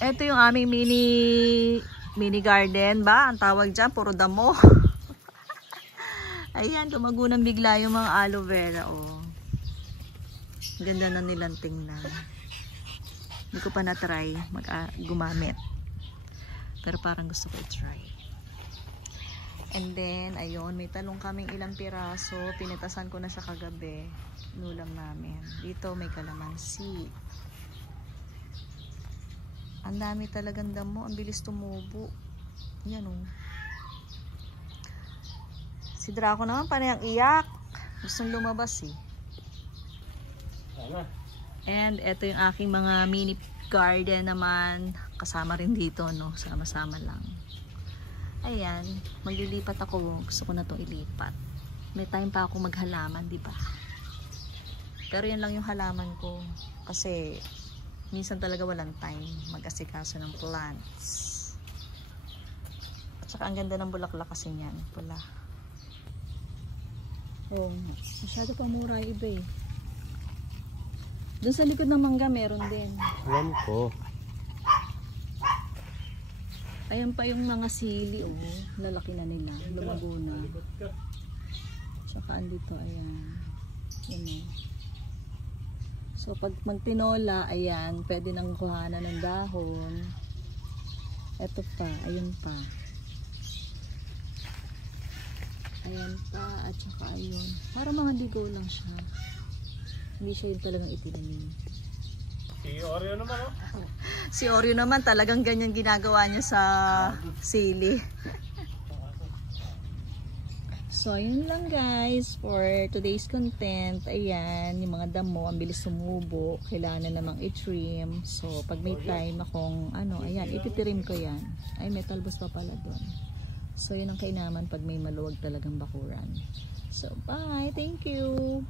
Ito yung aming mini garden ba? Ang tawag dyan, puro damo. Ayan, tumagunan bigla yung mga aloe vera. Oh. Ganda na nilang tingnan. Hindi ko pa na-try gumamit. Pero parang gusto ko i-try. And then, ayun, may talong kaming ilang piraso. Pinitasan ko na siya kagabi. Nulam namin. Dito may kalamansi. Ang dami talagang damo. Ang bilis tumubo. Yan o. Si Draco naman parang iyak. Gustong lumabas eh. And ito yung aking mga mini garden naman. Kasama rin dito, no? Sama-sama lang. Ayan. Maglilipat ako. Gusto ko na itong ilipat. May time pa ako maghalaman, di ba? Pero yan lang yung halaman ko. Kasi minsan talaga walang time mag-asikaso ng plants. At saka ang ganda ng bulaklak kasi niyan. Pula. Oh, masyado pa mura yung iba eh. Doon sa likod ng mangga meron din. Alam ko. Ayan pa yung mga sili, oh. Lalaki na nila. Lumago na. Tsaka andito, ayan. Yan o. So, pag magtinola, ayan, pwede nang kuhanan ng dahon. Ito pa, ayun pa. Ayan pa, at saka ayun. Para mga ligaw lang siya. Hindi siya yung talagang itinanim. Si Oreo naman, oh. Si Oreo naman, talagang ganyan ginagawa niya sa sili. So, yun lang guys for today's content. Ayan, yung mga damo, ang bilis sumubo. Kailangan na namang i-trim. So, pag may time akong, ayan, ititrim ko yan. Ay, may talbos pa pala doon. So, yun ang kainaman pag may maluwag talagang bakuran. So, bye! Thank you!